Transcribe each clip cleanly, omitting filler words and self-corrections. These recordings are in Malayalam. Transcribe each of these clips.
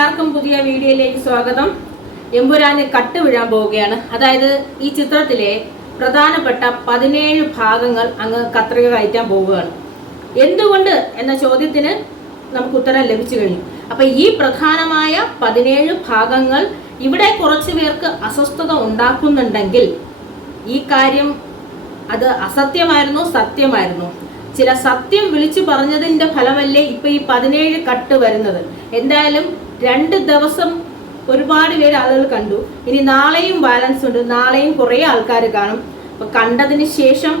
എല്ലാവർക്കും പുതിയ വീഡിയോയിലേക്ക് സ്വാഗതം. എമ്പുരാന് കട്ട് വീഴാൻ പോവുകയാണ്. അതായത് ഈ ചിത്രത്തിലെ പ്രധാനപ്പെട്ട 17 ഭാഗങ്ങൾ അങ്ങ് കത്രിക കയറ്റാൻ പോവുകയാണ്. എന്തുകൊണ്ട് എന്ന ചോദ്യത്തിന് നമുക്ക് ഉത്തരം ലഭിച്ചു കഴിഞ്ഞു. അപ്പൊ ഈ പ്രധാനമായ 17 ഭാഗങ്ങൾ ഇവിടെ കുറച്ചു പേർക്ക് അസ്വസ്ഥത ഉണ്ടാക്കുന്നുണ്ടെങ്കിൽ ഈ കാര്യം അത് അസത്യമായിരുന്നു, സത്യമായിരുന്നു. ചില സത്യം വിളിച്ചു പറഞ്ഞതിന്റെ ഫലമല്ലേ ഇപ്പൊ ഈ 17 കട്ട് വരുന്നത്. എന്തായാലും 2 ദിവസം ഒരുപാട് പേര് ആളുകൾ കണ്ടു. ഇനി നാളെയും ബാലൻസ് ഉണ്ട്. നാളെയും കുറെ ആൾക്കാർ കാണും. അപ്പൊ കണ്ടതിന് ശേഷം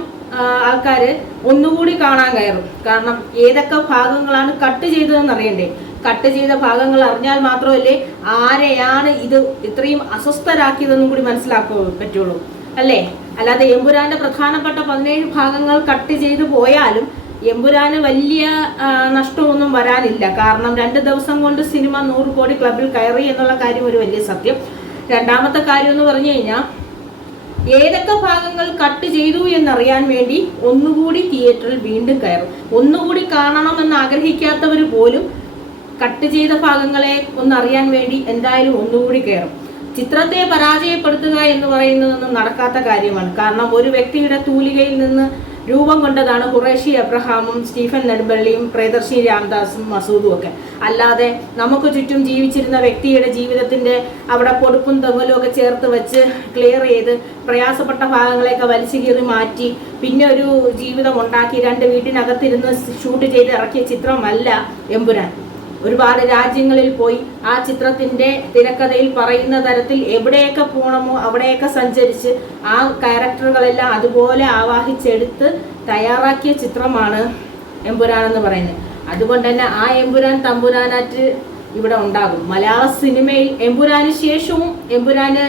ആൾക്കാർ ഒന്നുകൂടി കാണാൻ കയറും. കാരണം ഏതൊക്കെ ഭാഗങ്ങളാണ് കട്ട് ചെയ്തതെന്ന് അറിയണ്ടേ. കട്ട് ചെയ്ത ഭാഗങ്ങൾ അറിഞ്ഞാൽ മാത്രമല്ലേ ആരെയാണ് ഇത് ഇത്രയും അസ്വസ്ഥരാക്കിയതെന്നും കൂടി മനസ്സിലാക്കാൻ പറ്റുള്ളൂ, അല്ലേ? അല്ലാതെ എമ്പുരാന്റെ പ്രധാനപ്പെട്ട 17 ഭാഗങ്ങൾ കട്ട് ചെയ്തു പോയാലും എമ്പുരാന് വലിയ നഷ്ടമൊന്നും വരാനില്ല. കാരണം 2 ദിവസം കൊണ്ട് സിനിമ 100 കോടി ക്ലബിൽ കയറി എന്നുള്ള കാര്യം ഒരു വലിയ സത്യം. രണ്ടാമത്തെ കാര്യം എന്ന് പറഞ്ഞു കഴിഞ്ഞാൽ ഏതൊക്കെ ഭാഗങ്ങൾ കട്ട് ചെയ്തു എന്നറിയാൻ വേണ്ടി ഒന്നുകൂടി തിയേറ്ററിൽ വീണ്ടും കയറും. ഒന്നുകൂടി കാണണമെന്ന് ആഗ്രഹിക്കാത്തവർ പോലും കട്ട് ചെയ്ത ഭാഗങ്ങളെ ഒന്നറിയാൻ വേണ്ടി എന്തായാലും ഒന്നുകൂടി കയറും. ചിത്രത്തെ പരാജയപ്പെടുത്തുക എന്ന് പറയുന്നതൊന്നും നടക്കാത്ത കാര്യമാണ്. കാരണം ഒരു വ്യക്തിയുടെ തൂലികയിൽ നിന്ന് രൂപം കൊണ്ടതാണ് ഖുറേഷി അബ്രഹാമും സ്റ്റീഫൻ നെടുമ്പള്ളിയും പ്രിയദർശിനി രാംദാസും മസൂദും ഒക്കെ. അല്ലാതെ നമുക്ക് ചുറ്റും ജീവിച്ചിരുന്ന വ്യക്തിയുടെ ജീവിതത്തിന്റെ അവിടെ പൊടുപ്പും തൊങ്ങലും ഒക്കെ ചേർത്ത് വെച്ച് ക്ലിയർ ചെയ്ത് പ്രയാസപ്പെട്ട ഭാഗങ്ങളെയൊക്കെ വലിച്ചു കീറി മാറ്റി പിന്നെ ഒരു ജീവിതം ഉണ്ടാക്കി 2 വീട്ടിനകത്തിരുന്ന് ഷൂട്ട് ചെയ്ത് ഇറക്കിയ ചിത്രമല്ല എമ്പുരാൻ. ഒരുപാട് രാജ്യങ്ങളിൽ പോയി ആ ചിത്രത്തിന്റെ തിരക്കഥയിൽ പറയുന്ന തരത്തിൽ എവിടെയൊക്കെ പോകണമോ അവിടെയൊക്കെ സഞ്ചരിച്ച് ആ ക്യാരക്ടറുകളെല്ലാം അതുപോലെ ആവാഹിച്ചെടുത്ത് തയ്യാറാക്കിയ ചിത്രമാണ് എമ്പുരാൻ എന്ന് പറയുന്നത്. അതുകൊണ്ട് തന്നെ ആ എമ്പുരാൻ തമ്പുരാനാറ്റ് ഇവിടെ ഉണ്ടാകും. മലയാള സിനിമയിൽ എമ്പുരാന് ശേഷവും എമ്പുരാന്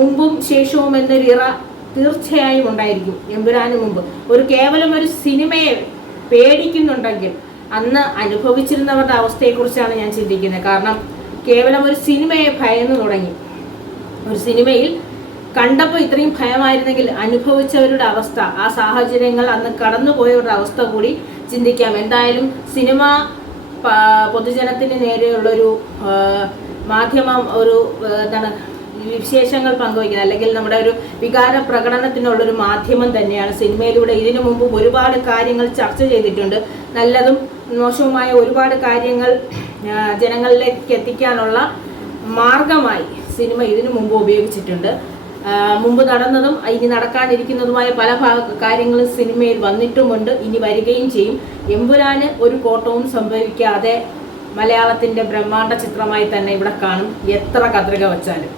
മുമ്പും ശേഷവും എന്നൊരു ഇറ തീർച്ചയായും ഉണ്ടായിരിക്കും. എമ്പുരാന് മുമ്പ് കേവലം ഒരു സിനിമയെ പേടിക്കുന്നുണ്ടെങ്കിൽ അന്ന് അനുഭവിച്ചിരുന്നവരുടെ അവസ്ഥയെക്കുറിച്ചാണ് ഞാൻ ചിന്തിക്കുന്നത്. കാരണം കേവലം ഒരു സിനിമയെ ഭയന്ന് തുടങ്ങി. ഒരു സിനിമയിൽ കണ്ടപ്പോൾ ഇത്രയും ഭയമായിരുന്നെങ്കിൽ അനുഭവിച്ചവരുടെ അവസ്ഥ, ആ സാഹചര്യങ്ങൾ അന്ന് കടന്നുപോയവരുടെ അവസ്ഥ കൂടി ചിന്തിക്കാം. എന്തായാലും സിനിമ പൊതുജനത്തിന് നേരെയുള്ളൊരു മാധ്യമം, ഒരു എന്താണ് വിശേഷങ്ങൾ പങ്കുവയ്ക്കുന്നത് അല്ലെങ്കിൽ നമ്മുടെ ഒരു വികാര പ്രകടനത്തിനുള്ളൊരു മാധ്യമം തന്നെയാണ് സിനിമയിലൂടെ. ഇതിനു മുമ്പ് ഒരുപാട് കാര്യങ്ങൾ ചർച്ച ചെയ്തിട്ടുണ്ട്. നല്ലതും മോശവുമായ ഒരുപാട് കാര്യങ്ങൾ ജനങ്ങളിലേക്ക് എത്തിക്കാനുള്ള മാർഗമായി സിനിമ ഇതിനു മുമ്പ് ഉപയോഗിച്ചിട്ടുണ്ട്. മുമ്പ് നടന്നതും ഇനി നടക്കാനിരിക്കുന്നതുമായ പല കാര്യങ്ങളും സിനിമയിൽ വന്നിട്ടുമുണ്ട്, ഇനി വരികയും ചെയ്യും. എമ്പുരാന് ഒരു കോട്ടവും സംഭവിക്കാതെ മലയാളത്തിന്റെ ബ്രഹ്മാണ്ഡ ചിത്രമായി തന്നെ ഇവിടെ കാണും, എത്ര കത്രിക വച്ചാലും.